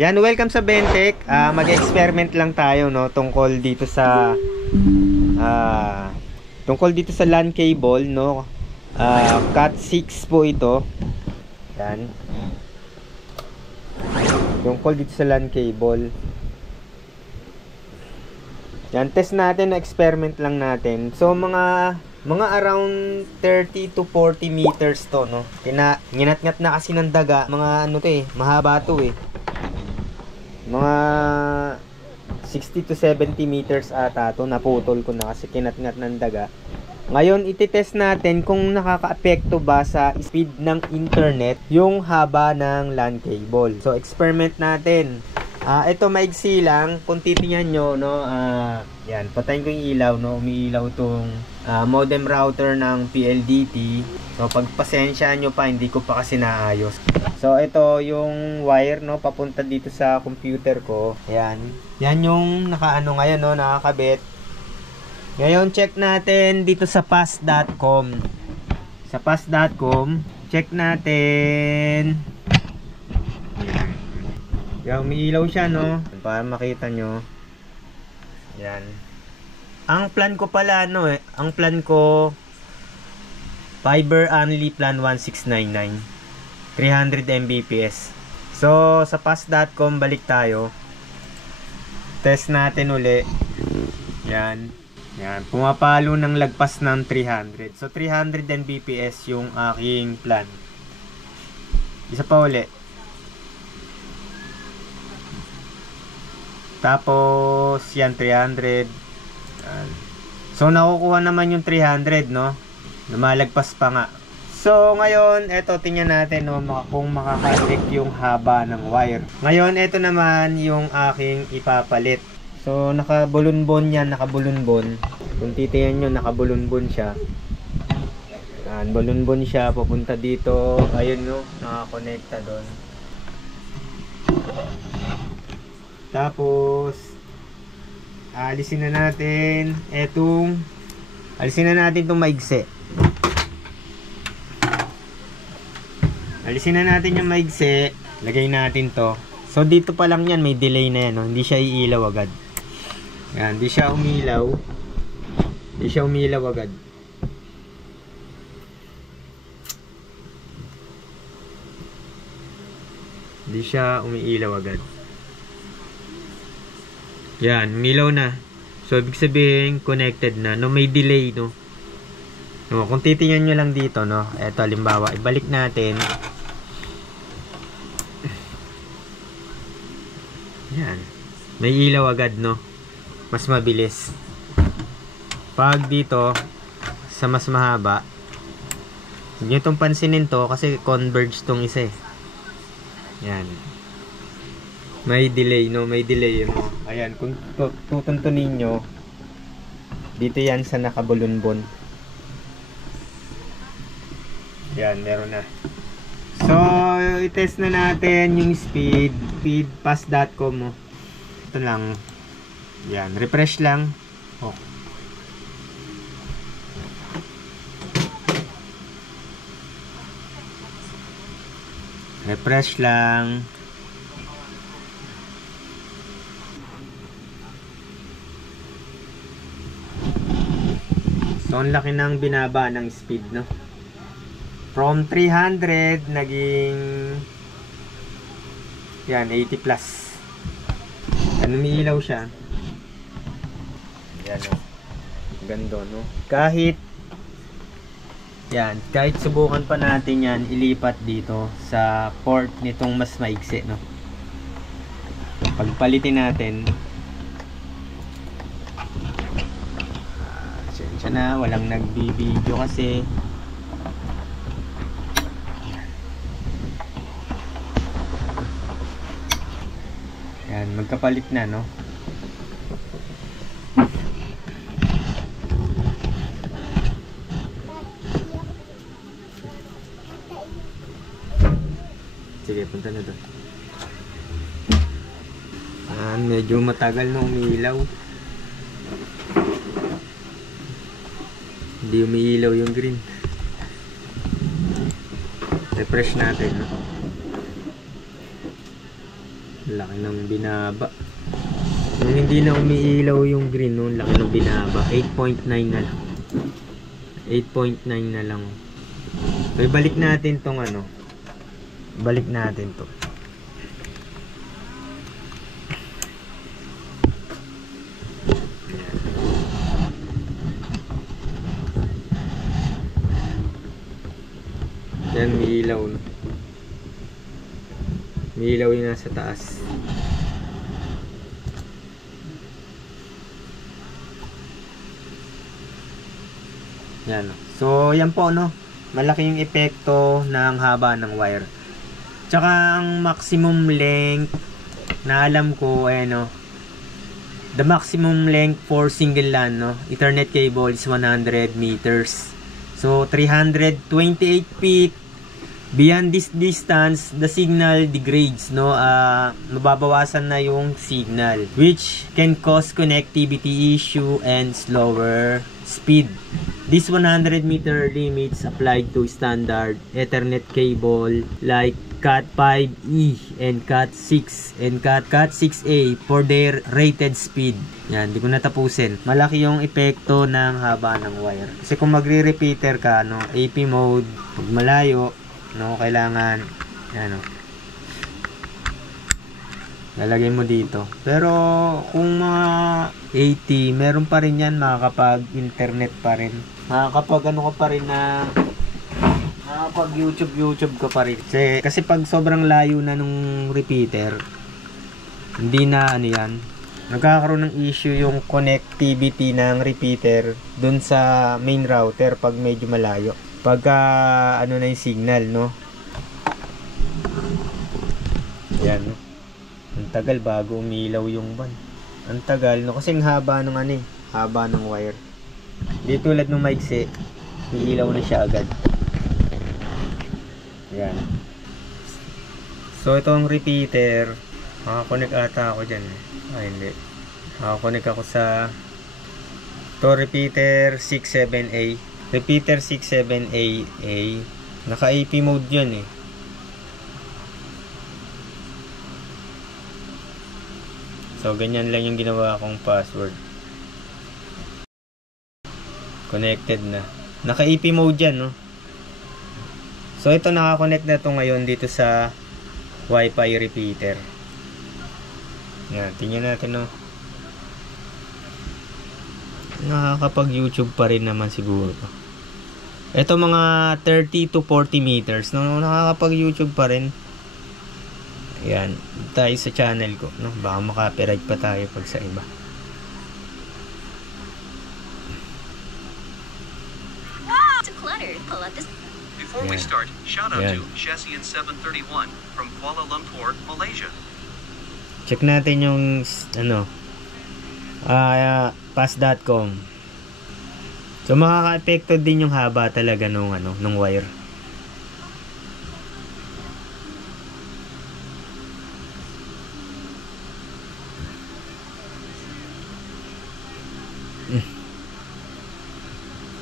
Yan, welcome sa Bentech. Mag-experiment lang tayo, no, tungkol dito sa LAN cable, no. Cat 6 po ito. Yan. Tungkol dito sa LAN cable. Yan, test natin, experiment lang natin. So mga around 30 to 40 meters to, no. Nginat-ngat na kasi ng daga, mga ano to eh, mahaba to eh. Mga 60 to 70 meters ata to, naputol ko na kasi kinat-ngat ng daga. Ngayon, ititest natin kung nakaka-apekto ba sa speed ng internet yung haba ng LAN cable. So, experiment natin. Ito maigsi lang. Kung titingnan nyo, no, yan, patayin ko yung ilaw, no, umiilaw tong modem router ng PLDT. So, pagpasensya nyo pa, hindi ko pa kasi naayos. So, ito yung wire, no, papunta dito sa computer ko. Yan. Yan yung nakaano ngayon, no, nakakabit. Ngayon, check natin dito sa pass.com. Sa pass.com, check natin. Yan, umiilaw siya, no, para makita nyo. Yan. Ang plan ko pala, no, ang plan ko, fiber only plan 1699. 300 Mbps. So, sa pass.com, balik tayo. Test natin uli. Yan. Yan. Pumapalo ng lagpas ng 300. So, 300 Mbps yung aking plan. Isa pa uli. Tapos, yan, 300. Yan. So, nakukuha naman yung 300, no? Lumalagpas pa nga. So, ngayon, eto, tingnan natin, no, kung makaka-check yung haba ng wire. Ngayon, eto naman yung aking ipapalit. So, nakabulunbon yan, nakabulunbon. Kung titingnan nyo, nakabulunbon siya. Yan, bulunbon siya, papunta dito. Ayun, no, nakakonekta doon. Tapos, alisin na natin itong maigsi. Alisin na natin yung maigsi. Lagay natin to. So, dito pa lang yan, may delay na yan, no? Hindi siya iilaw agad. Yan, hindi siya umilaw. Hindi siya umilaw agad. Hindi siya umiilaw agad. Yan, umilaw na. So, ibig sabihin, connected na. No, may delay, no? No, kung titingnan nyo lang dito, no? Eto, halimbawa, ibalik natin. Yan. May ilaw agad, no? Mas mabilis. Pag dito, sa mas mahaba, hindi nyo itong pansinin to kasi converge tong isa eh. Yan. May delay, no? May delay, no? Ayan, kung tutuntunin nyo, dito yan sa nakabulunbon. Yan, meron na. So, i-test na natin yung speed pass.com mo. Ito lang. Yan, refresh lang. Oh. Refresh lang. So, ang laki ng binaba ng speed, no? From 300, naging yan, 80 plus. Ano, umiilaw siya. Yan, no? Ganda, no? Kahit yan, kahit subukan pa natin yan, ilipat dito sa port nitong mas maigsi, no? Pagpalitin natin. Sensya na, walang nagbibideo kasi. Yan, magkapalit na, no? Sige, punta na doon. Medyo matagal na umiilaw. Hindi umiilaw yung green. Refresh natin, no? Laki ng binaba. Nung hindi na umiilaw yung green, no, laki ng binaba. 8.9 na lang. 8.9 na lang. So, ibalik natin tong ano. Balik natin to. Yan, may ilaw, no? May ilaw yung nasa taas. Yan, no? So, yan po, no? Malaki yung epekto ng haba ng wire. Tsaka, ang maximum length na alam ko, no? The maximum length for single LAN, no? Ethernet cable is 100 meters. So, 328 feet. Beyond this distance, the signal degrades, no? Mababawasan na yung signal, which can cause connectivity issue and slower speed. This 100 meter limits applied to standard Ethernet cable like Cat5e and Cat6 and Cat6a for their rated speed. Yan, di ko natapusin. Malaki yung epekto ng haba ng wire. Kasi kung magre-repeater ka, no, AP mode, pag malayo, no, kailangan ano, lalagay mo dito. Pero kung mga 80, meron pa rin yan, makakapag internet pa rin, makakapag ano ka pa rin na makakapag YouTube ka pa rin. Kasi pag sobrang layo na nung repeater, hindi na ano yan, nagkakaroon ng issue yung connectivity ng repeater dun sa main router pag medyo malayo. Pagka ano na yung signal, no? Yan, no? Ang tagal bago umilaw yung van. Ang tagal, no? Kasi ang haba ng ano, haba ng wire. Di tulad ng maiksi, umiilaw na siya agad. Yan. So itong repeater, makakonect ata ako dyan. Ay, hindi. Makakonect ako sa to repeater 67A. Repeater 67AA. Naka AP mode yan eh. So ganyan lang yung ginawa kong password. Connected na. Naka AP mode yan, no? So ito, nakakonect na to ngayon dito sa Wi-Fi repeater. Yan, tingnan natin, no? Nakakapag YouTube pa rin naman siguro. Ito mga 30 to 40 meters, no, nakakapag YouTube pa rin. Ayan, tayo sa channel ko, no? Baka makapiright pa tayo pag sa iba. Before we start, shout out to Chessian 731 from Kuala Lumpur, Malaysia. Check natin yung ano, pass.com. So makaka-epekto din yung haba talaga nung ano, nung wire.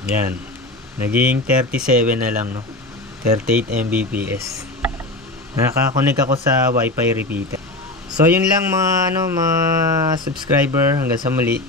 Yan. Naging 37 na lang, no. 38 Mbps. Nakakonek ako sa Wi-Fi repeater. So yun lang mga ano, mga subscriber, hanggang sa muli.